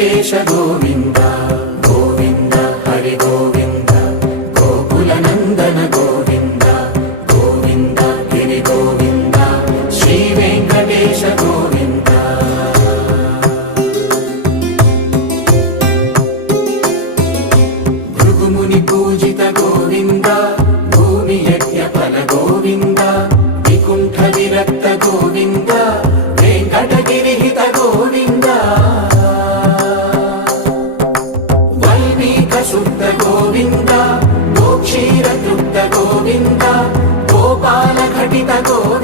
వెంకటేశ గోవింద గోవింద హరి గోవింద గోకుల నందన గోవింద గోవింద గిరి గోవింద శ్రీ వెంకటేశ గోవింద భృగుముని పూజిత గోవింద భూమి యజ్ఞ ఫల గోవింద వికుంఠ విరక్త గోవింద వెంకటగిరిహిత గోవింద వల్మీక శుద్ధ గోవింద గోక్షీర తృప్త గోవింద గోపాల ఘటిత గోవింద